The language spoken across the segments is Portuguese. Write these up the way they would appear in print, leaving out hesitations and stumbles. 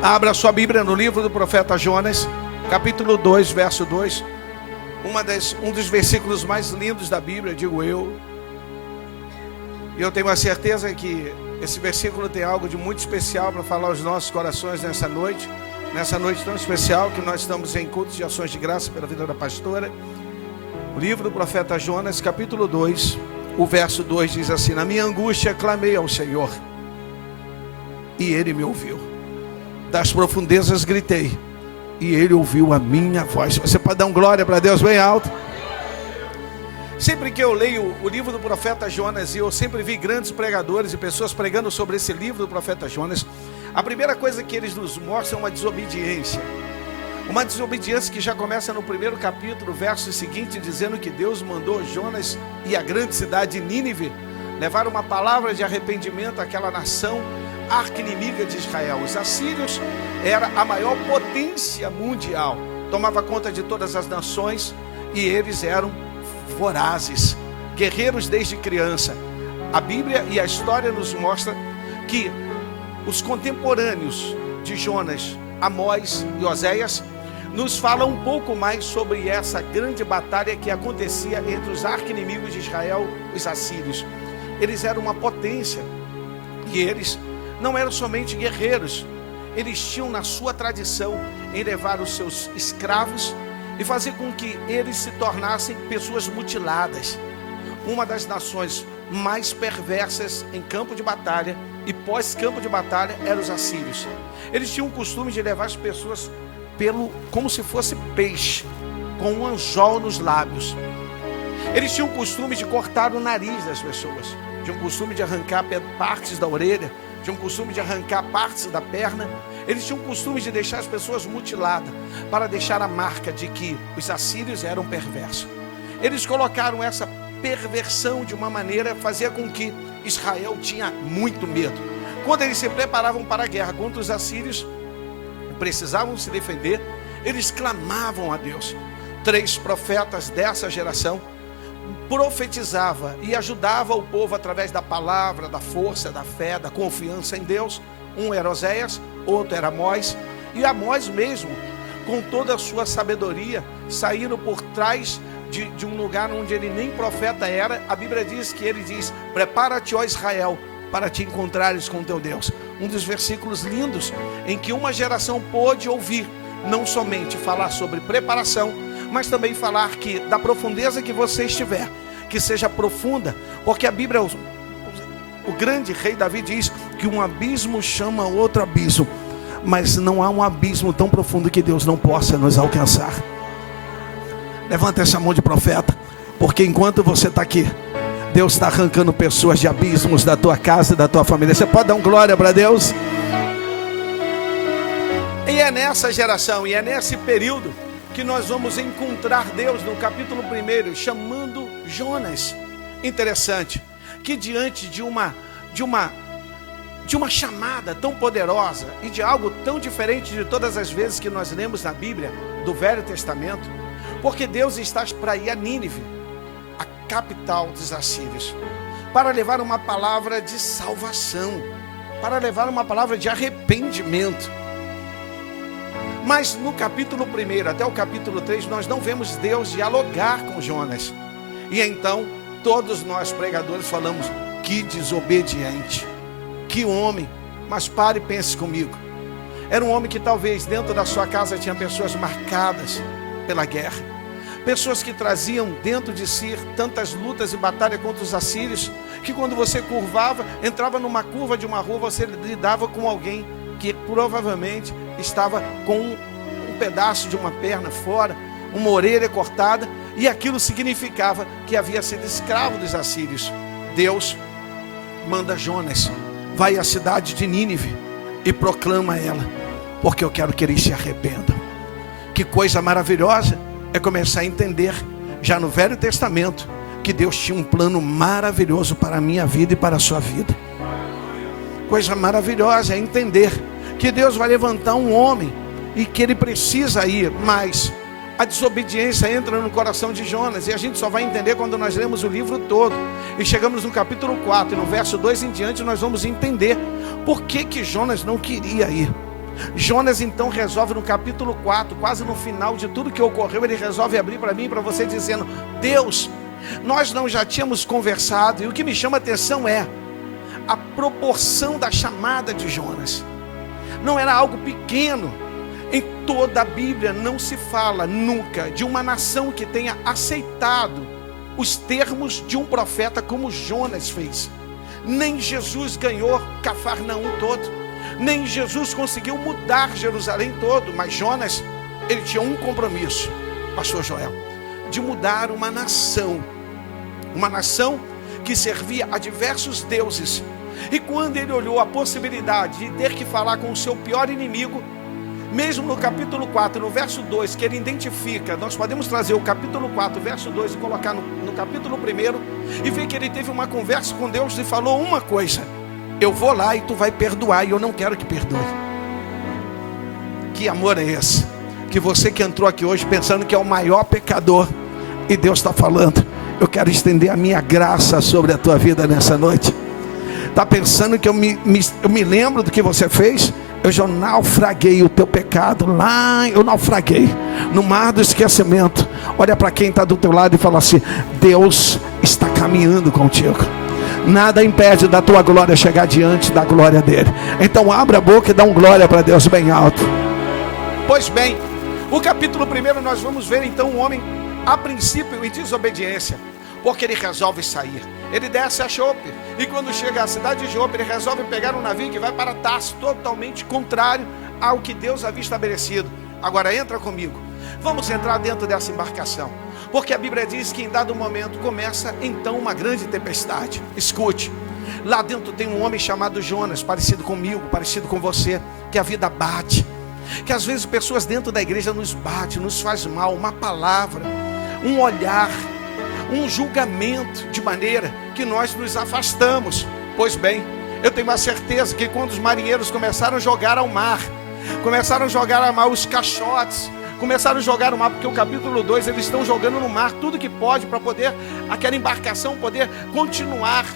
Abra sua Bíblia no livro do profeta Jonas, capítulo 2, verso 2. Um dos versículos mais lindos da Bíblia, digo eu. E eu tenho a certeza que esse versículo tem algo de muito especial para falar aos nossos corações nessa noite tão especial que nós estamos em cultos de ações de graça pela vida da pastora. O livro do profeta Jonas, capítulo 2, o verso 2 diz assim: na minha angústia clamei ao Senhor, e Ele me ouviu. Das profundezas gritei, e Ele ouviu a minha voz. Você pode dar um glória para Deus bem alto? Sempre que eu leio o livro do profeta Jonas, e eu sempre vi grandes pregadores e pessoas pregando sobre esse livro do profeta Jonas, a primeira coisa que eles nos mostram é uma desobediência. Uma desobediência que já começa no primeiro capítulo, verso seguinte, dizendo que Deus mandou Jonas e a grande cidade de Nínive levar uma palavra de arrependimento àquela nação arqui-inimiga de Israel. Os assírios era a maior potência mundial, tomava conta de todas as nações, e eles eram vorazes, guerreiros desde criança. A Bíblia e a história nos mostra que os contemporâneos de Jonas, Amós e Oséias, nos falam um pouco mais sobre essa grande batalha que acontecia entre os arqui-inimigos de Israel, os assírios. Eles eram uma potência, e eles não eram somente guerreiros, eles tinham na sua tradição em levar os seus escravos e fazer com que eles se tornassem pessoas mutiladas. Uma das nações mais perversas em campo de batalha e pós-campo de batalha eram os assírios. Eles tinham o costume de levar as pessoas como se fosse peixe, com um anzol nos lábios. Eles tinham o costume de cortar o nariz das pessoas, tinham o costume de arrancar partes da orelha, tinham o costume de arrancar partes da perna. Eles tinham o costume de deixar as pessoas mutiladas, para deixar a marca de que os assírios eram perversos. Eles colocaram essa perversão de uma maneira, fazia com que Israel tinha muito medo. Quando eles se preparavam para a guerra contra os assírios, precisavam se defender, eles clamavam a Deus. 3 profetas dessa geração profetizava e ajudava o povo através da palavra, da força, da fé, da confiança em Deus. Um era Oséias, outro era Amós, e Amós mesmo, com toda a sua sabedoria, saíram por trás de um lugar onde ele nem profeta era. A Bíblia diz que ele diz: prepara-te, ó Israel, para te encontrares com teu Deus. Um dos versículos lindos em que uma geração pôde ouvir, não somente falar sobre preparação, mas também falar que da profundeza que você estiver, que seja profunda, porque a Bíblia, o grande rei Davi diz que um abismo chama outro abismo, mas não há um abismo tão profundo que Deus não possa nos alcançar. Levanta essa mão de profeta, porque enquanto você está aqui, Deus está arrancando pessoas de abismos da tua casa e da tua família. Você pode dar um glória para Deus? E é nessa geração, e é nesse período que nós vamos encontrar Deus no capítulo 1, chamando Jonas. Interessante que diante de uma chamada tão poderosa e de algo tão diferente de todas as vezes que nós lemos na Bíblia do Velho Testamento, porque Deus está para ir a Nínive, a capital dos assírios, para levar uma palavra de salvação, para levar uma palavra de arrependimento. Mas no capítulo 1 até o capítulo 3 nós não vemos Deus dialogar com Jonas. E então todos nós pregadores falamos: que desobediente, que homem. Mas pare e pense comigo. Era um homem que talvez dentro da sua casa tinha pessoas marcadas pela guerra, pessoas que traziam dentro de si tantas lutas e batalhas contra os assírios, que quando você entrava numa curva de uma rua, você lidava com alguém que provavelmente estava com um pedaço de uma perna fora, uma orelha cortada, e aquilo significava que havia sido escravo dos assírios. Deus manda Jonas: vai à cidade de Nínive e proclama ela, porque eu quero que eles se arrependam. Que coisa maravilhosa é começar a entender, já no Velho Testamento, que Deus tinha um plano maravilhoso para a minha vida e para a sua vida. Coisa maravilhosa é entender que Deus vai levantar um homem e que ele precisa ir, mas a desobediência entra no coração de Jonas, e a gente só vai entender quando nós lemos o livro todo, e chegamos no capítulo 4, e no verso 2 em diante nós vamos entender por que Jonas não queria ir. Jonas então resolve no capítulo 4, quase no final de tudo que ocorreu, ele resolve abrir para mim e para você dizendo: Deus, nós não já tínhamos conversado, e o que me chama a atenção é a proporção da chamada de Jonas. Não era algo pequeno. Em toda a Bíblia não se fala nunca de uma nação que tenha aceitado os termos de um profeta como Jonas fez. Nem Jesus ganhou Cafarnaum todo, nem Jesus conseguiu mudar Jerusalém todo, mas Jonas, ele tinha um compromisso, pastor Joel, de mudar uma nação que servia a diversos deuses. E quando ele olhou a possibilidade de ter que falar com o seu pior inimigo, mesmo no capítulo 4, no verso 2, que ele identifica, nós podemos trazer o capítulo 4, verso 2 e colocar no capítulo 1, e ver que ele teve uma conversa com Deus e falou uma coisa: eu vou lá e tu vai perdoar, e eu não quero que perdoe. Que amor é esse? Que você que entrou aqui hoje pensando que é o maior pecador, e Deus está falando: eu quero estender a minha graça sobre a tua vida nessa noite. Está pensando que eu me lembro do que você fez? Eu já naufraguei o teu pecado lá, eu naufraguei no mar do esquecimento. Olha para quem está do teu lado e fala assim: Deus está caminhando contigo. Nada impede da tua glória chegar diante da glória dele. Então abra a boca e dá um glória para Deus bem alto. Pois bem, o capítulo 1 nós vamos ver então um homem a princípio em desobediência, porque ele resolve sair. Ele desce a Jope, e quando chega à cidade de Jope, ele resolve pegar um navio que vai para Tarso, totalmente contrário ao que Deus havia estabelecido. Agora entra comigo, vamos entrar dentro dessa embarcação, porque a Bíblia diz que em dado momento começa então uma grande tempestade. Escute, lá dentro tem um homem chamado Jonas, parecido comigo, parecido com você, que a vida bate, que às vezes pessoas dentro da igreja nos bate, nos faz mal, uma palavra, um olhar, um julgamento, de maneira que nós nos afastamos. Pois bem, eu tenho uma certeza que quando os marinheiros começaram a jogar ao mar, os caixotes, começaram a jogar no mar, porque o capítulo 2 eles estão jogando no mar tudo que pode para poder aquela embarcação poder continuar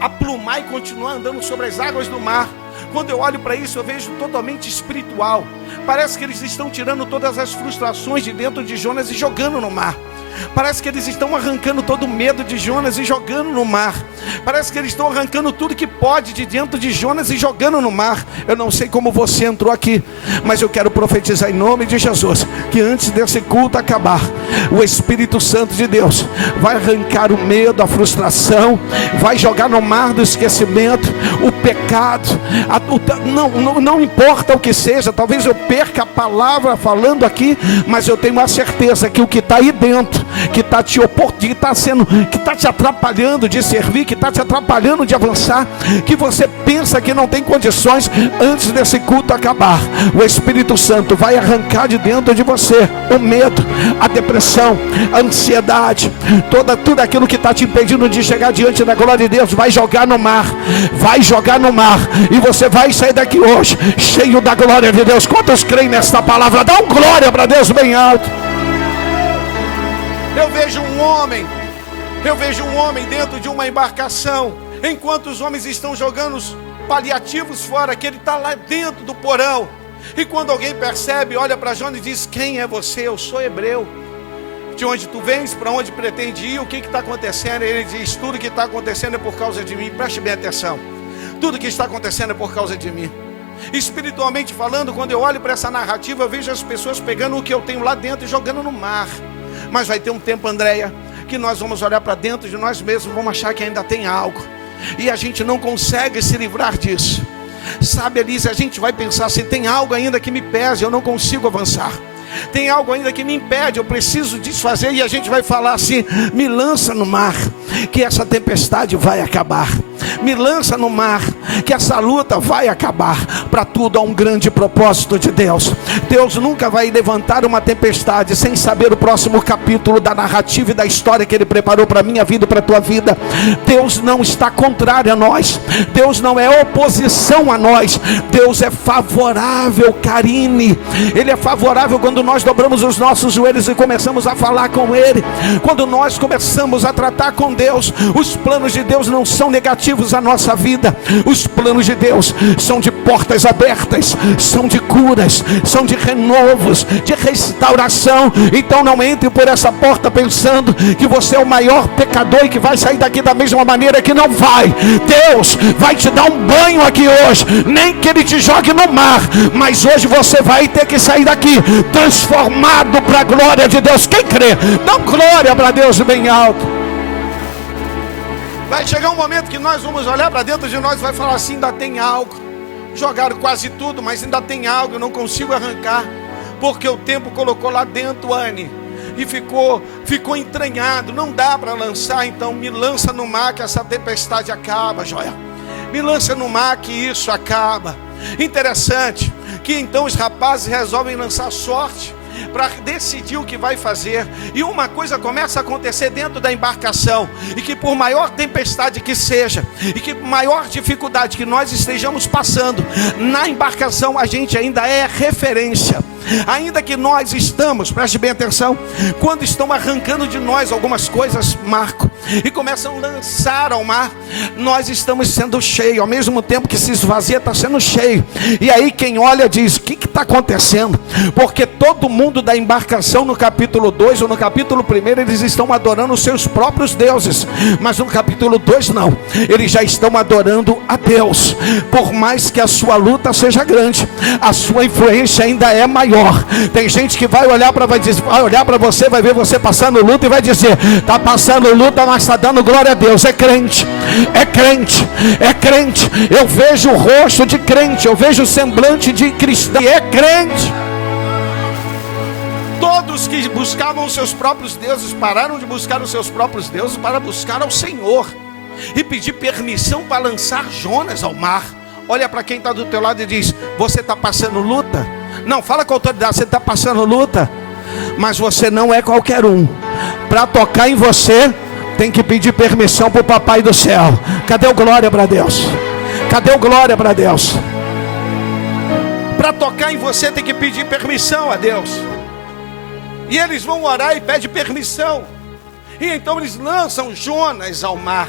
a plumar e continuar andando sobre as águas do mar. Quando eu olho para isso, eu vejo totalmente espiritual. Parece que eles estão tirando todas as frustrações de dentro de Jonas e jogando no mar. Parece que eles estão arrancando todo o medo de Jonas e jogando no mar. Parece que eles estão arrancando tudo que pode de dentro de Jonas e jogando no mar. Eu não sei como você entrou aqui, mas eu quero profetizar em nome de Jesus, que antes desse culto acabar, o Espírito Santo de Deus vai arrancar o medo, a frustração, vai jogar no mar do esquecimento o pecado, não importa o que seja. Talvez eu perca a palavra falando aqui, mas eu tenho a certeza que o que está aí dentro, que está te que está te atrapalhando de servir, que está te atrapalhando de avançar, que você pensa que não tem condições, antes desse culto acabar, o Espírito Santo vai arrancar de dentro de você o medo, a depressão, a ansiedade, tudo aquilo que está te impedindo de chegar diante da glória de Deus, vai jogar no mar, e você vai sair daqui hoje cheio da glória de Deus. Quantos creem nesta palavra? Dá um glória para Deus bem alto. Eu vejo um homem dentro de uma embarcação, enquanto os homens estão jogando os paliativos fora, que ele está lá dentro do porão. E quando alguém percebe, olha para Jonas e diz: quem é você? Eu sou hebreu. De onde tu vens? Para onde pretende ir? O que está acontecendo? Ele diz: tudo que está acontecendo é por causa de mim. Preste bem atenção, tudo que está acontecendo é por causa de mim. Espiritualmente falando, quando eu olho para essa narrativa, eu vejo as pessoas pegando o que eu tenho lá dentro e jogando no mar. Mas vai ter um tempo, Andréia, que nós vamos olhar para dentro de nós mesmos, vamos achar que ainda tem algo, e a gente não consegue se livrar disso. Sabe, Elise, a gente vai pensar assim: tem algo ainda que me pese, eu não consigo avançar. Tem algo ainda que me impede, eu preciso desfazer. E a gente vai falar assim: me lança no mar, que essa tempestade vai acabar. Me lança no mar, que essa luta vai acabar. Para tudo há um grande propósito de Deus. Deus nunca vai levantar uma tempestade sem saber o próximo capítulo da narrativa e da história que Ele preparou para a minha vida e para a tua vida. Deus não está contrário a nós, Deus não é oposição a nós. Deus é favorável, Karine. Ele é favorável quando quando nós dobramos os nossos joelhos e começamos a falar com Ele, quando nós começamos a tratar com Deus, os planos de Deus não são negativos à nossa vida. Os planos de Deus são de portas abertas, são de curas, são de renovos, de restauração. Então não entre por essa porta pensando que você é o maior pecador e que vai sair daqui da mesma maneira, que não vai. Deus vai te dar um banho aqui hoje, nem que Ele te jogue no mar, mas hoje você vai ter que sair daqui transformado para a glória de Deus. Quem crê, dá glória para Deus bem alto. Vai chegar um momento que nós vamos olhar para dentro de nós e vai falar assim: ainda tem algo. Jogaram quase tudo, mas ainda tem algo, eu não consigo arrancar, porque o tempo colocou lá dentro, Anne, e ficou entranhado, não dá para lançar. Então me lança no mar que essa tempestade acaba, Joel. Me lança no mar que isso acaba. Interessante que então os rapazes resolvem lançar sorte para decidir o que vai fazer, e uma coisa começa a acontecer dentro da embarcação, e que por maior tempestade que seja, e que maior dificuldade que nós estejamos passando, na embarcação a gente ainda é referência. Ainda que nós estamos, preste bem atenção, quando estão arrancando de nós algumas coisas, Marco, e começam a lançar ao mar, nós estamos sendo cheios, ao mesmo tempo que se esvazia, está sendo cheio. E aí quem olha diz: o que está acontecendo? Porque todo mundo da embarcação no capítulo 2 ou no capítulo 1, eles estão adorando os seus próprios deuses, mas no capítulo 2 não, eles já estão adorando a Deus. Por mais que a sua luta seja grande, a sua influência ainda é maior. Tem gente que vai olhar para você, vai ver você passando luta e vai dizer: está passando luta, mas está dando glória a Deus. É crente, é crente, é crente. Eu vejo o rosto de crente, eu vejo o semblante de cristão, e é crente. Todos que buscavam os seus próprios deuses pararam de buscar os seus próprios deuses para buscar ao Senhor e pedir permissão para lançar Jonas ao mar. Olha para quem está do teu lado e diz: você está passando luta? Não, fala com autoridade: você está passando luta, mas você não é qualquer um. Para tocar em você, tem que pedir permissão para o papai do céu. Cadê o glória para Deus? Cadê o glória para Deus? Para tocar em você tem que pedir permissão a Deus. E eles vão orar e pedem permissão, e então eles lançam Jonas ao mar.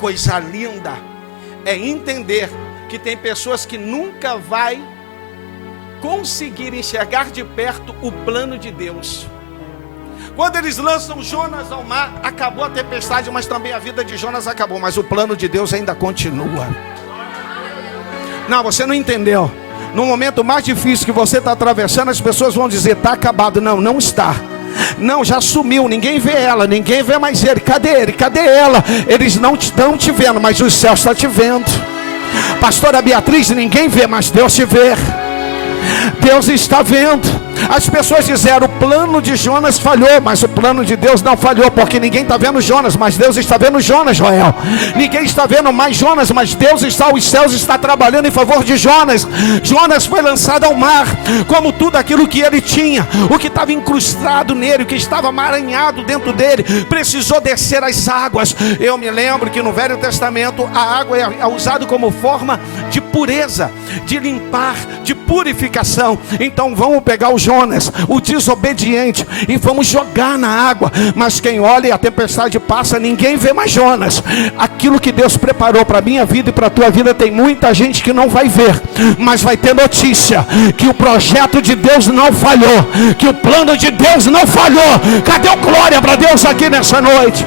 Coisa linda é entender que tem pessoas que nunca vai conseguir enxergar de perto o plano de Deus. Quando eles lançam Jonas ao mar, acabou a tempestade, mas também a vida de Jonas acabou, mas o plano de Deus ainda continua. Não, você não entendeu. No momento mais difícil que você está atravessando, as pessoas vão dizer: está acabado. Não, não está. Não, já sumiu, ninguém vê ela, ninguém vê mais ele. Cadê ele? Cadê ela? Eles não estão te vendo, mas o céu está te vendo. Pastora Beatriz, ninguém vê, mas Deus te vê. Deus está vendo. As pessoas disseram: o plano de Jonas falhou, mas o plano de Deus não falhou, porque ninguém está vendo Jonas, mas Deus está vendo Jonas, Joel. Ninguém está vendo mais Jonas, mas Deus está, os céus está trabalhando em favor de Jonas. Jonas foi lançado ao mar, como tudo aquilo que ele tinha, o que estava incrustado nele, o que estava amaranhado dentro dele, precisou descer as águas. Eu me lembro que no Velho Testamento a água é usada como forma de pureza, de limpar, de purificação. Então vamos pegar o Jonas, o desobediente, e vamos jogar na água. Mas quem olha e a tempestade passa, ninguém vê mais Jonas. Aquilo que Deus preparou para a minha vida e para a tua vida, tem muita gente que não vai ver, mas vai ter notícia que o projeto de Deus não falhou, que o plano de Deus não falhou. Cadê o glória para Deus aqui nessa noite?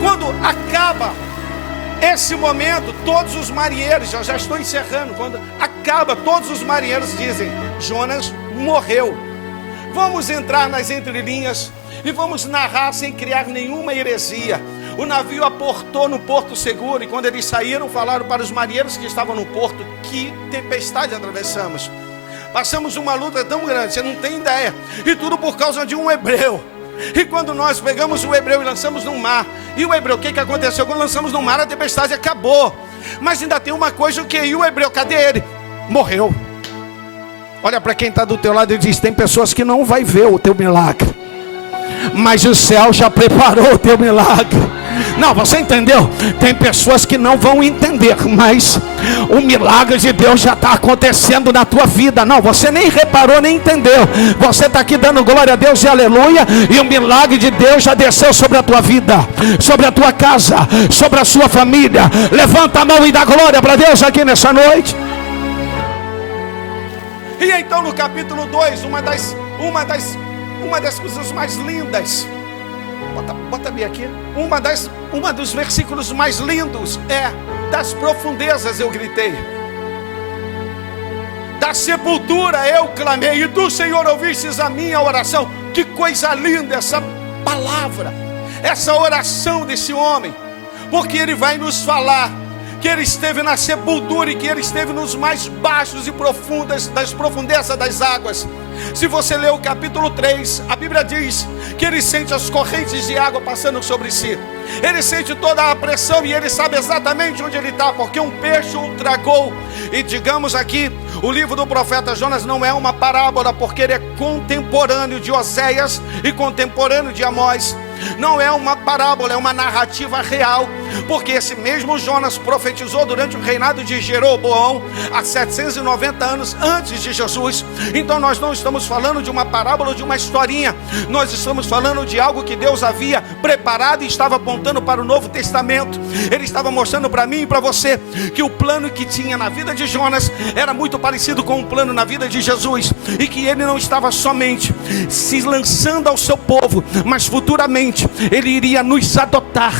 Quando acaba esse momento, todos os marinheiros, eu já estou encerrando, quando acaba, todos os marinheiros dizem: Jonas morreu. Vamos entrar nas entrelinhas e vamos narrar sem criar nenhuma heresia. O navio aportou no porto seguro, e quando eles saíram, falaram para os marinheiros que estavam no porto: que tempestade atravessamos, passamos uma luta tão grande, você não tem ideia, e tudo por causa de um hebreu. E quando nós pegamos o hebreu e lançamos no mar, e o hebreu, o que aconteceu? Quando lançamos no mar, a tempestade acabou. Mas ainda tem uma coisa: o que? E o hebreu, cadê ele? Morreu. Olha para quem está do teu lado e diz: tem pessoas que não vai ver o teu milagre, mas o céu já preparou o teu milagre. Não, você entendeu? Tem pessoas que não vão entender, mas o milagre de Deus já está acontecendo na tua vida. Não, você nem reparou, nem entendeu. Você está aqui dando glória a Deus e aleluia, e o milagre de Deus já desceu sobre a tua vida, sobre a tua casa, sobre a sua família. Levanta a mão e dá glória para Deus aqui nessa noite. E então no capítulo 2, uma das coisas mais lindas, bota bem aqui, uma dos versículos mais lindos é: das profundezas eu gritei, da sepultura eu clamei, e tu, Senhor, ouvistes a minha oração. Que coisa linda essa palavra, essa oração desse homem, porque ele vai nos falar que ele esteve na sepultura e que ele esteve nos mais baixos e das profundezas das águas. Se você ler o capítulo 3, a Bíblia diz que ele sente as correntes de água passando sobre si. Ele sente toda a pressão e ele sabe exatamente onde ele está, porque um peixe o tragou. E digamos aqui, o livro do profeta Jonas não é uma parábola, porque ele é contemporâneo de Oséias e contemporâneo de Amós. Não é uma parábola, é uma narrativa real, porque esse mesmo Jonas profetizou durante o reinado de Jeroboão, há 790 anos antes de Jesus. Então nós não estamos falando de uma parábola ou de uma historinha, nós estamos falando de algo que Deus havia preparado e estava apontando para o Novo Testamento. Ele estava mostrando para mim e para você que o plano que tinha na vida de Jonas era muito parecido com o plano na vida de Jesus, e que ele não estava somente se lançando ao seu povo, mas futuramente ele iria nos adotar,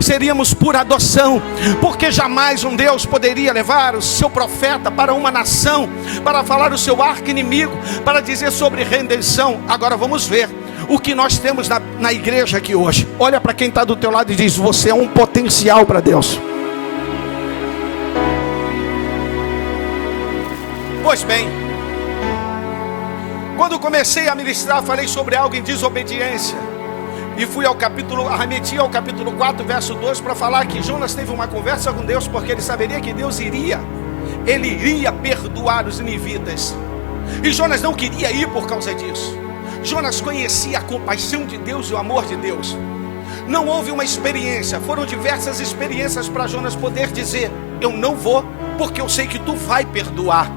seríamos por adoção, porque jamais um Deus poderia levar o seu profeta para uma nação, para falar o seu arqui-inimigo, para dizer sobre redenção. Agora vamos ver o que nós temos na igreja aqui hoje. Olha para quem está do teu lado e diz: você é um potencial para Deus. Pois bem, quando comecei a ministrar, falei sobre algo em desobediência, e arremeti ao capítulo 4, verso 2, para falar que Jonas teve uma conversa com Deus, porque ele saberia que Deus iria perdoar os ninivitas, e Jonas não queria ir por causa disso. Jonas conhecia a compaixão de Deus e o amor de Deus. Não houve uma experiência, foram diversas experiências para Jonas poder dizer: eu não vou, porque eu sei que tu vai perdoar.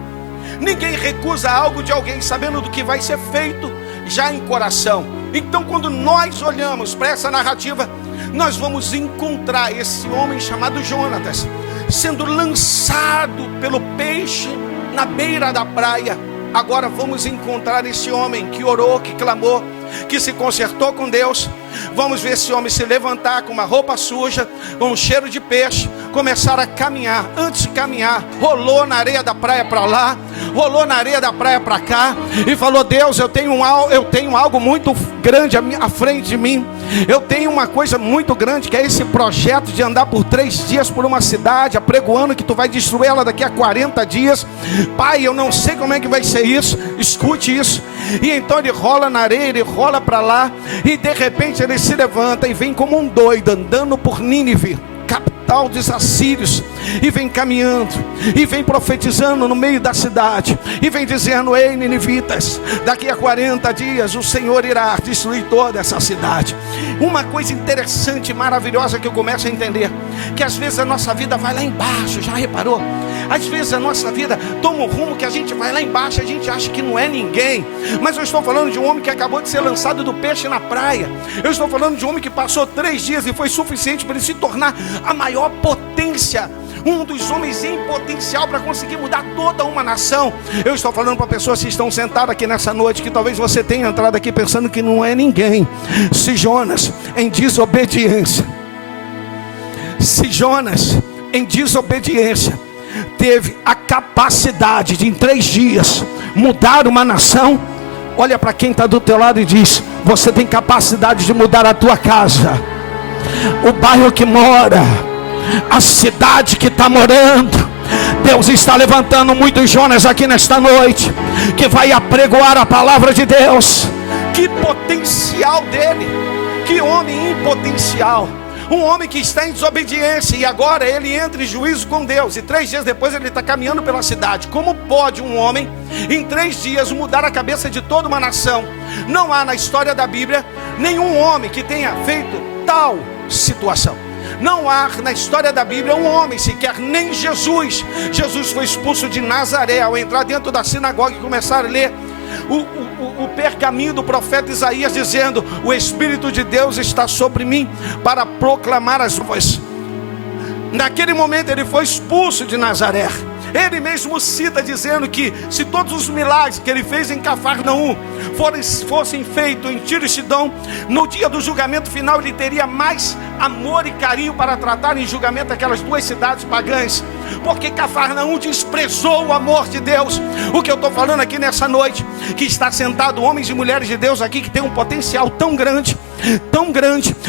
Ninguém recusa algo de alguém sabendo do que vai ser feito já em coração. Então quando nós olhamos para essa narrativa, nós vamos encontrar esse homem chamado Jonatas sendo lançado pelo peixe na beira da praia. Agora vamos encontrar esse homem que orou, que clamou, que se consertou com Deus. Vamos ver esse homem se levantar com uma roupa suja, com um cheiro de peixe, começar a caminhar. Antes de caminhar, rolou na areia da praia para lá, rolou na areia da praia para cá, e falou: Deus, eu tenho algo muito grande à frente de mim. Eu tenho uma coisa muito grande, que é esse projeto de andar por 3 dias por uma cidade, apregoando que tu vai destruir ela daqui a 40 dias. Pai, eu não sei como é que vai ser isso. Escute isso. E então ele rola na areia, ele rola para lá, e de repente ele se levanta e vem como um doido, andando por Nínive, capital dos assírios, e vem caminhando, e vem profetizando no meio da cidade, e vem dizendo: ei, ninivitas, daqui a 40 dias o Senhor irá destruir toda essa cidade. Uma coisa interessante, maravilhosa, que eu começo a entender, que às vezes a nossa vida vai lá embaixo. Já reparou? Às vezes a nossa vida toma um rumo que a gente vai lá embaixo, a gente acha que não é ninguém. Mas eu estou falando de um homem que acabou de ser lançado do peixe na praia. Eu estou falando de um homem que passou 3 dias e foi suficiente para ele se tornar a maior potência, um dos homens em potencial para conseguir mudar toda uma nação. Eu estou falando para pessoas que estão sentadas aqui nessa noite, que talvez você tenha entrado aqui pensando que não é ninguém. Se Jonas em desobediência teve a capacidade de em 3 dias mudar uma nação, olha para quem está do teu lado e diz: você tem capacidade de mudar a tua casa, o bairro que mora, a cidade que está morando. Deus está levantando muitos Jonas aqui nesta noite, que vai apregoar a palavra de Deus. Que potencial dele, que homem em potencial. Um homem que está em desobediência, e agora ele entra em juízo com Deus, e 3 dias depois ele está caminhando pela cidade. Como pode um homem em 3 dias mudar a cabeça de toda uma nação? Não há na história da Bíblia nenhum homem que tenha feito tal situação. Não há na história da Bíblia um homem sequer, nem Jesus. Jesus foi expulso de Nazaré ao entrar dentro da sinagoga e começar a ler o pergaminho do profeta Isaías, dizendo: o Espírito de Deus está sobre mim para proclamar as boas. Naquele momento ele foi expulso de Nazaré. Ele mesmo cita dizendo que se todos os milagres que ele fez em Cafarnaum fossem feitos em Tiro e Sidom, no dia do julgamento final ele teria mais amor e carinho para tratar em julgamento aquelas duas cidades pagãs, porque Cafarnaum desprezou o amor de Deus. O que eu estou falando aqui nessa noite, que está sentado homens e mulheres de Deus aqui que tem um potencial tão grande,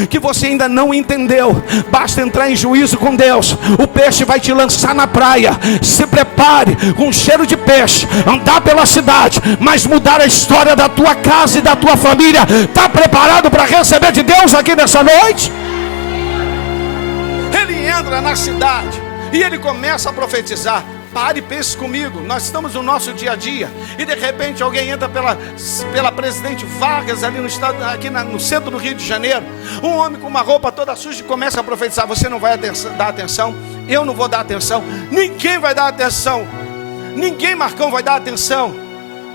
que você ainda não entendeu. Basta entrar em juízo com Deus, o peixe vai te lançar na praia. Se prepare com cheiro de peixe, andar pela cidade, mas mudar a história da tua casa e da tua família. Está preparado para receber de Deus aqui nessa noite? Ele entra na cidade e ele começa a profetizar. Pare e pense comigo, nós estamos no nosso dia a dia e de repente alguém entra pela Presidente Vargas ali no estado, aqui no centro do Rio de Janeiro, um homem com uma roupa toda suja e começa a profetizar. Você não vai dar atenção, eu não vou dar atenção, ninguém vai dar atenção, ninguém, Marcão, vai dar atenção.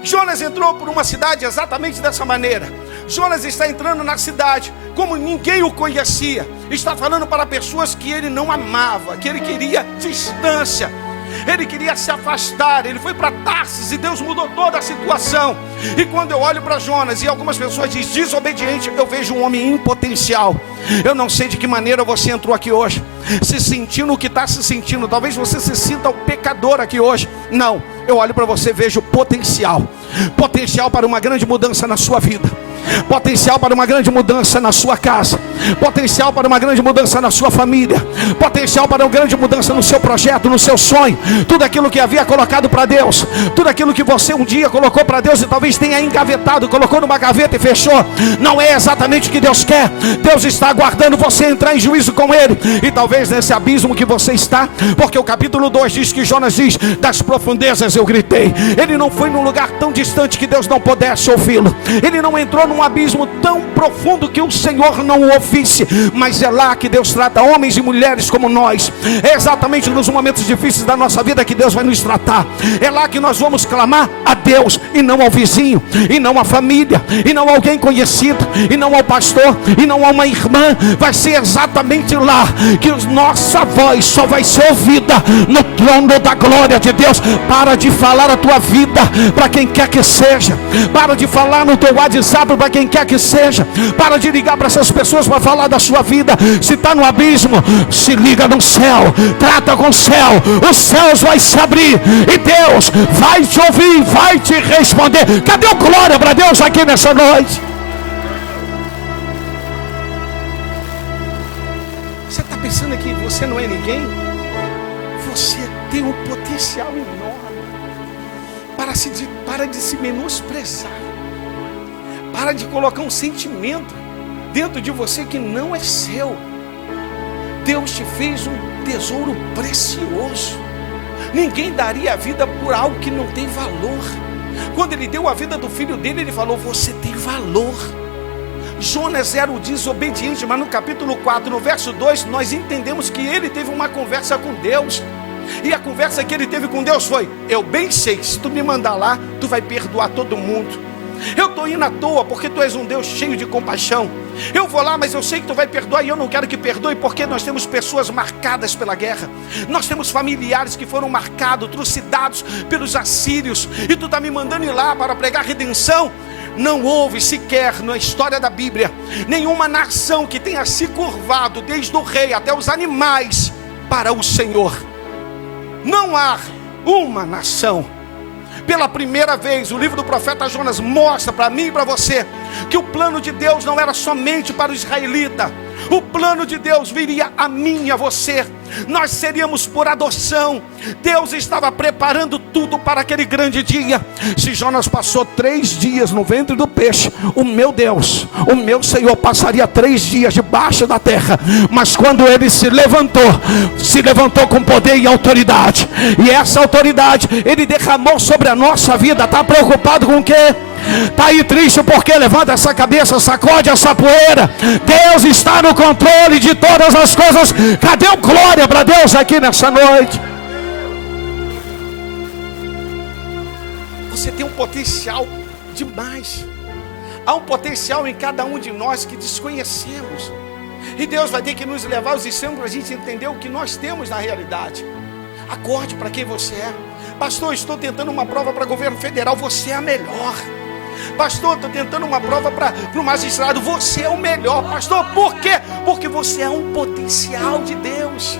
Jonas entrou por uma cidade exatamente dessa maneira. Jonas está entrando na cidade como ninguém o conhecia, está falando para pessoas que ele não amava, que ele queria distância, ele queria se afastar. Ele foi para Tarsis e Deus mudou toda a situação. E quando eu olho para Jonas e algumas pessoas dizem desobediente, eu vejo um homem em potencial. Eu não sei de que maneira você entrou aqui hoje, se sentindo o que está se sentindo. Talvez você se sinta o pecador aqui hoje. Não, eu olho para você e vejo potencial. Potencial para uma grande mudança na sua vida, potencial para uma grande mudança na sua casa, potencial para uma grande mudança na sua família, potencial para uma grande mudança no seu projeto, no seu sonho. Tudo aquilo que havia colocado para Deus, tudo aquilo que você um dia colocou para Deus e talvez tenha engavetado, colocou numa gaveta e fechou, não é exatamente o que Deus quer. Deus está aguardando você entrar em juízo com Ele. E talvez nesse abismo que você está, porque o capítulo 2 diz que Jonas diz: das profundezas eu gritei. Ele não foi num lugar tão distante que Deus não pudesse ouvi-lo. Ele não entrou num abismo tão profundo que o Senhor não o ouvisse. Mas é lá que Deus trata homens e mulheres como nós. É exatamente nos momentos difíceis da nossa vida que Deus vai nos tratar. É lá que nós vamos clamar a Deus, e não ao vizinho, e não à família, e não a alguém conhecido, e não ao pastor, e não a uma irmã. Vai ser exatamente lá que a nossa voz só vai ser ouvida, no trono da glória de Deus. Para de falar a tua vida para quem quer que seja. Para de falar no teu WhatsApp para quem quer que seja. Para de ligar para essas pessoas para falar da sua vida. Se está no abismo, se liga no céu, trata com o céu. Os céus vai se abrir e Deus vai te ouvir, vai te responder. Cadê o glória para Deus aqui nessa noite? Você está pensando que você não é ninguém? Você tem um potencial enorme. Para de se menosprezar. Para de colocar um sentimento dentro de você que não é seu. Deus te fez um tesouro precioso. Ninguém daria a vida por algo que não tem valor. Quando Ele deu a vida do filho dele, Ele falou: você tem valor. Jonas era o desobediente, mas no capítulo 4, no verso 2, nós entendemos que ele teve uma conversa com Deus. E a conversa que ele teve com Deus foi: eu bem sei, se tu me mandar lá, tu vai perdoar todo mundo. Eu estou indo à toa porque tu és um Deus cheio de compaixão. Eu vou lá, mas eu sei que tu vai perdoar, e eu não quero que perdoe, porque nós temos pessoas marcadas pela guerra. Nós temos familiares que foram marcados, trucidados pelos assírios, e tu está me mandando ir lá para pregar redenção. Não houve sequer na história da Bíblia nenhuma nação que tenha se curvado, desde o rei até os animais, para o Senhor. Não há uma nação. Pela primeira vez, o livro do profeta Jonas mostra para mim e para você que o plano de Deus não era somente para o israelita. O plano de Deus viria a mim e a você. Nós seríamos por adoção. Deus estava preparando tudo para aquele grande dia. Se Jonas passou 3 dias no ventre do peixe, o meu Deus, o meu Senhor passaria 3 dias debaixo da terra. Mas quando ele se levantou com poder e autoridade. E essa autoridade ele derramou sobre a nossa vida. Está preocupado com o quê? Está aí triste porque levanta essa cabeça, sacode essa poeira. Deus está no controle de todas as coisas. Cadê o glória para Deus aqui nessa noite? Você tem um potencial demais. Há um potencial em cada um de nós que desconhecemos. E Deus vai ter que nos levar aos extremos para a gente entender o que nós temos na realidade. Acorde para quem você é. Pastor, estou tentando uma prova para governo federal. Você é a melhor. Pastor, estou tentando uma prova para o magistrado. Você é o melhor. Pastor, por quê? Porque você é um potencial de Deus.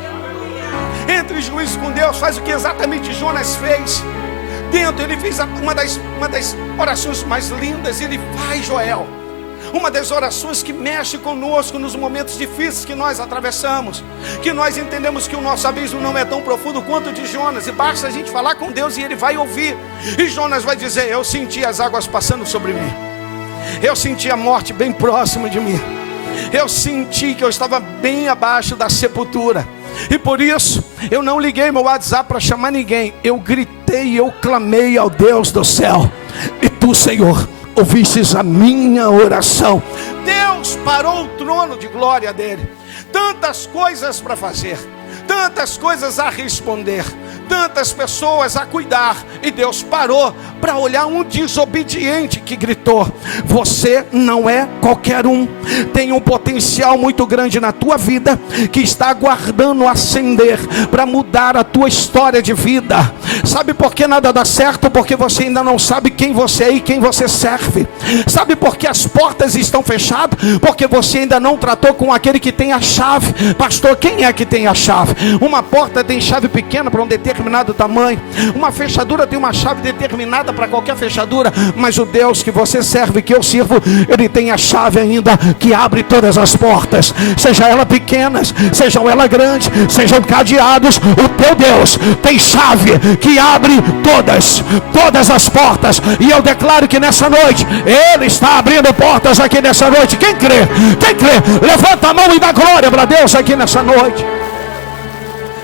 Entre em juízo com Deus. Faz o que exatamente Jonas fez. Dentro ele fez uma das orações mais lindas. Ele faz, Joel, uma das orações que mexe conosco nos momentos difíceis que nós atravessamos, que nós entendemos que o nosso abismo não é tão profundo quanto o de Jonas, e basta a gente falar com Deus e Ele vai ouvir. E Jonas vai dizer: eu senti as águas passando sobre mim, eu senti a morte bem próxima de mim, eu senti que eu estava bem abaixo da sepultura, e por isso eu não liguei meu WhatsApp para chamar ninguém. Eu gritei e eu clamei ao Deus do céu, e tu, Senhor, ouvistes a minha oração. Deus parou o trono de glória dele. Tantas coisas para fazer, tantas coisas a responder, tantas pessoas a cuidar, e Deus parou para olhar um desobediente que gritou: você não é qualquer um, tem um potencial muito grande na tua vida, que está aguardando acender para mudar a tua história de vida. Sabe por que nada dá certo? Porque você ainda não sabe quem você é e quem você serve. Sabe por que as portas estão fechadas? Porque você ainda não tratou com aquele que tem a chave. Pastor, quem é que tem a chave? Uma porta tem chave pequena para um determinado tamanho, uma fechadura tem uma chave determinada para qualquer fechadura, mas o Deus que você serve, que eu sirvo, Ele tem a chave ainda que abre todas as portas, seja ela pequenas, sejam ela grandes, sejam cadeados. O teu Deus tem chave que abre todas as portas, e eu declaro que nessa noite Ele está abrindo portas aqui nessa noite. Quem crê? Quem crê? Levanta a mão e dá glória para Deus aqui nessa noite.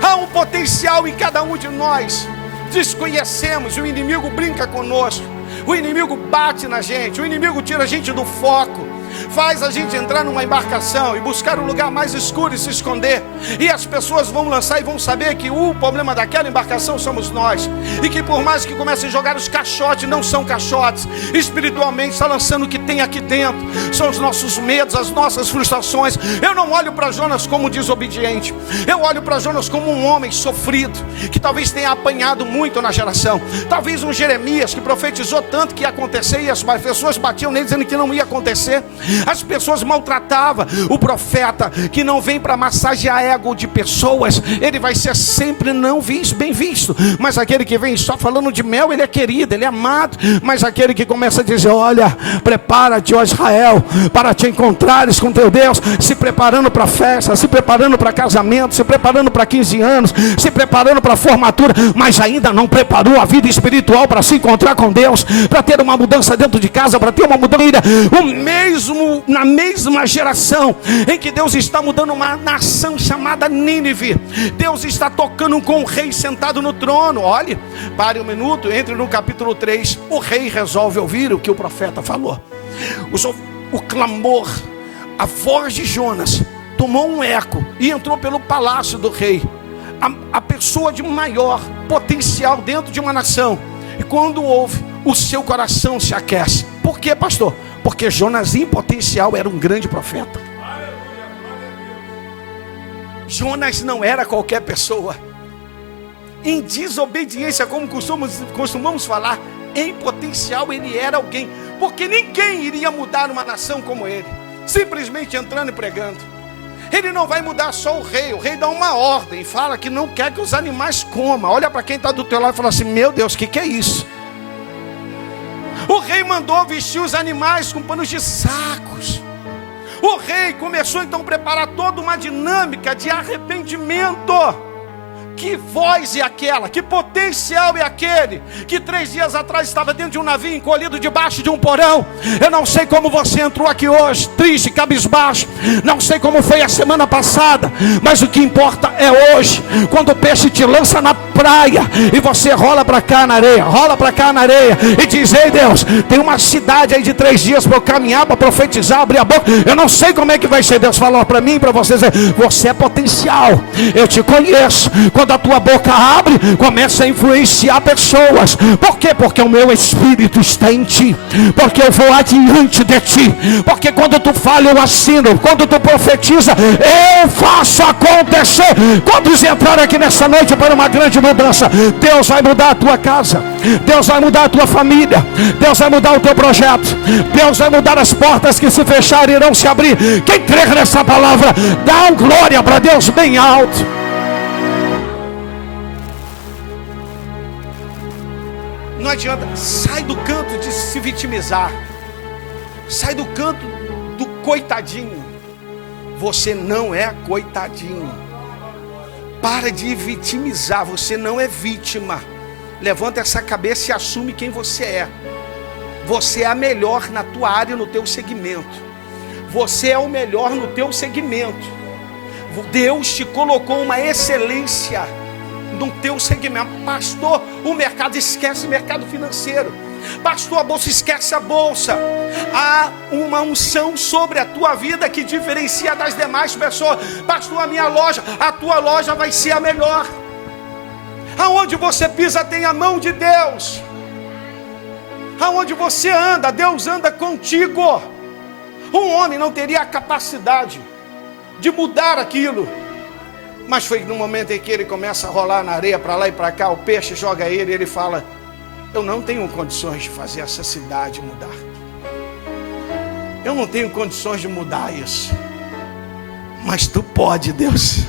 Há um potencial em cada um de nós. Desconhecemos, o inimigo brinca conosco, o inimigo bate na gente, o inimigo tira a gente do foco, faz a gente entrar numa embarcação e buscar um lugar mais escuro e se esconder, e as pessoas vão lançar e vão saber que o problema daquela embarcação somos nós, e que por mais que comecem a jogar os caixotes, não são caixotes. Espiritualmente está lançando o que tem aqui dentro, são os nossos medos, as nossas frustrações. Eu não olho para Jonas como desobediente, eu olho para Jonas como um homem sofrido, que talvez tenha apanhado muito na geração, talvez um Jeremias que profetizou tanto que ia acontecer, e as pessoas batiam nele dizendo que não ia acontecer. As pessoas maltratavam o profeta, que não vem para massagear ego de pessoas, ele vai ser sempre não visto, bem visto. Mas aquele que vem só falando de mel, ele é querido, ele é amado. Mas aquele que começa a dizer: olha, prepara-te, ó Israel, para te encontrares com teu Deus, se preparando para festa, se preparando para casamento, se preparando para 15 anos, se preparando para formatura, mas ainda não preparou a vida espiritual para se encontrar com Deus, para ter uma mudança dentro de casa, para ter uma mudança, na mesma geração em que Deus está mudando uma nação chamada Nínive, Deus está tocando com o rei sentado no trono. Olhe, pare um minuto, entre no capítulo 3. O rei resolve ouvir o que o profeta falou. O clamor, a voz de Jonas tomou um eco e entrou pelo palácio do rei, a pessoa de maior potencial dentro de uma nação. E quando ouve, o seu coração se aquece. Por quê, pastor? Porque Jonas em potencial era um grande profeta. Jonas não era qualquer pessoa. Em desobediência, como costumamos falar, em potencial ele era alguém. Porque ninguém iria mudar uma nação como ele, simplesmente entrando e pregando. Ele não vai mudar só o rei dá uma ordem, fala que não quer que os animais comam. Olha para quem está do teu lado e fala assim: meu Deus, o que é isso? O rei mandou vestir os animais com panos de sacos. O rei começou então a preparar toda uma dinâmica de arrependimento. Que voz é aquela? Que potencial é aquele que 3 dias atrás estava dentro de um navio, encolhido debaixo de um porão? Eu não sei como você entrou aqui hoje, triste, cabisbaixo. Não sei como foi a semana passada, mas o que importa é hoje. Quando o peixe te lança na praia e você rola para cá na areia, rola para cá na areia e diz: ei Deus, tem uma cidade aí de 3 dias para eu caminhar, para profetizar, abrir a boca. Eu não sei como é que vai ser. Deus falou para mim e para vocês: você é potencial, eu te conheço. Quando a tua boca abre, começa a influenciar pessoas. Por quê? Porque o meu Espírito está em ti, porque eu vou adiante de ti, porque quando tu fala eu assino, quando tu profetiza eu faço acontecer. Quantos entraram aqui nessa noite para uma grande mudança? Deus vai mudar a tua casa, Deus vai mudar a tua família, Deus vai mudar o teu projeto, Deus vai mudar as portas que se fecharem, irão se abrir. Quem crer nessa palavra, dá um glória para Deus bem alto. Não adianta, sai do canto de se vitimizar, sai do canto do coitadinho. Você não é coitadinho. Para de vitimizar, você não é vítima. Levanta essa cabeça e assume quem você é. Você é a melhor na tua área, no teu segmento. Você é o melhor no teu segmento. Deus te colocou uma excelência no teu segmento. Pastor, o mercado, esquece o mercado financeiro. Pastor, a bolsa, esquece a bolsa. Há uma unção sobre a tua vida que diferencia das demais pessoas. Pastor, a minha loja, a tua loja vai ser a melhor. Aonde você pisa tem a mão de Deus. Aonde você anda, Deus anda contigo. Um homem não teria a capacidade de mudar aquilo, mas foi no momento em que ele começa a rolar na areia para lá e para cá, o peixe joga ele e ele fala: eu não tenho condições de fazer essa cidade mudar. Eu não tenho condições de mudar isso. Mas tu pode, Deus.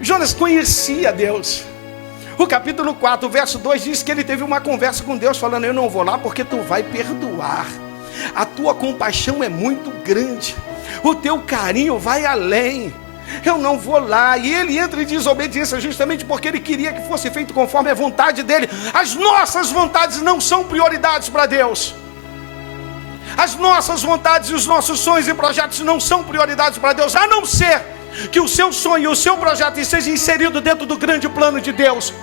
Jonas conhecia Deus. O capítulo 4, verso 2 diz que ele teve uma conversa com Deus, falando: eu não vou lá porque tu vai perdoar. A tua compaixão é muito grande, o teu carinho vai além. Eu não vou lá. E ele entra em desobediência justamente porque ele queria que fosse feito conforme a vontade dele. As nossas vontades não são prioridades para Deus. As nossas vontades e os nossos sonhos e projetos não são prioridades para Deus, a não ser que o seu sonho e o seu projeto esteja inserido dentro do grande plano de Deus.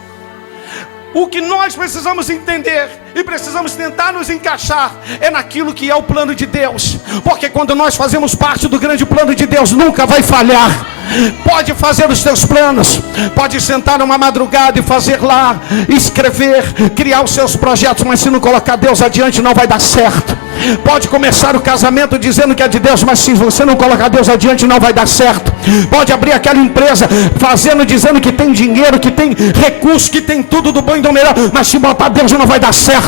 O que nós precisamos entender e precisamos tentar nos encaixar é naquilo que é o plano de Deus, porque quando nós fazemos parte do grande plano de Deus, nunca vai falhar. Pode fazer os teus planos, pode sentar numa madrugada e fazer lá, escrever, criar os seus projetos, mas se não colocar Deus adiante não vai dar certo. Pode começar o casamento dizendo que é de Deus, mas se você não colocar Deus adiante não vai dar certo. Pode abrir aquela empresa dizendo que tem dinheiro, que tem recurso, que tem tudo do bom e do melhor, mas se botar Deus não vai dar certo.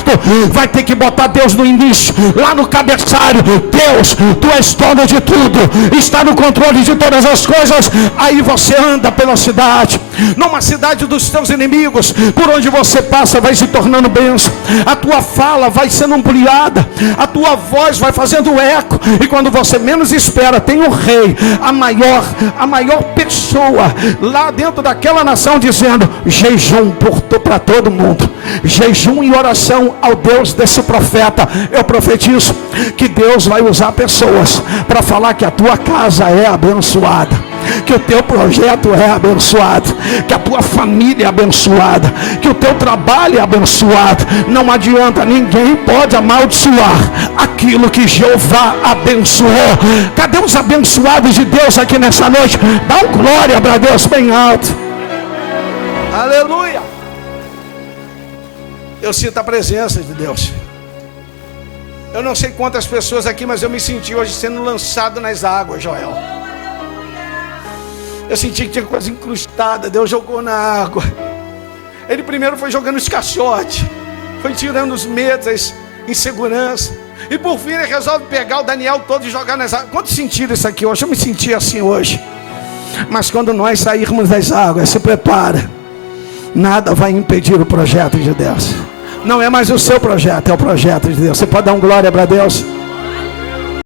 Vai ter que botar Deus no início, lá no cabeçalho. Deus, tu és dono de tudo, está no controle de todas as coisas. Aí você anda pela cidade, numa cidade dos teus inimigos, por onde você passa vai se tornando bênção. A tua fala vai sendo ampliada, a tua voz vai fazendo eco, e quando você menos espera, tem um rei, a maior pessoa lá dentro daquela nação, dizendo: jejum para todo mundo, jejum e oração ao Deus desse profeta. Eu profetizo que Deus vai usar pessoas para falar que a tua casa é abençoada, que o teu projeto é abençoado, que a tua família é abençoada, que o teu trabalho é abençoado. Não adianta, ninguém pode amaldiçoar aquilo que Jeová abençoou. Cadê os abençoados de Deus aqui nessa noite? Dá um glória para Deus bem alto. Aleluia. Eu sinto a presença de Deus. Eu não sei quantas pessoas aqui, mas eu me senti hoje sendo lançado nas águas, Joel. Eu senti que tinha coisa incrustada. Deus jogou na água. Ele primeiro foi jogando os caixotes, foi tirando os medos, as inseguranças, e por fim ele resolve pegar o Daniel todo e jogar nas águas. Quantos sentiram isso aqui hoje? Eu me senti assim hoje. Mas quando nós sairmos das águas, se prepara, nada vai impedir o projeto de Deus. Não é mais o seu projeto, é o projeto de Deus. Você pode dar um glória para Deus?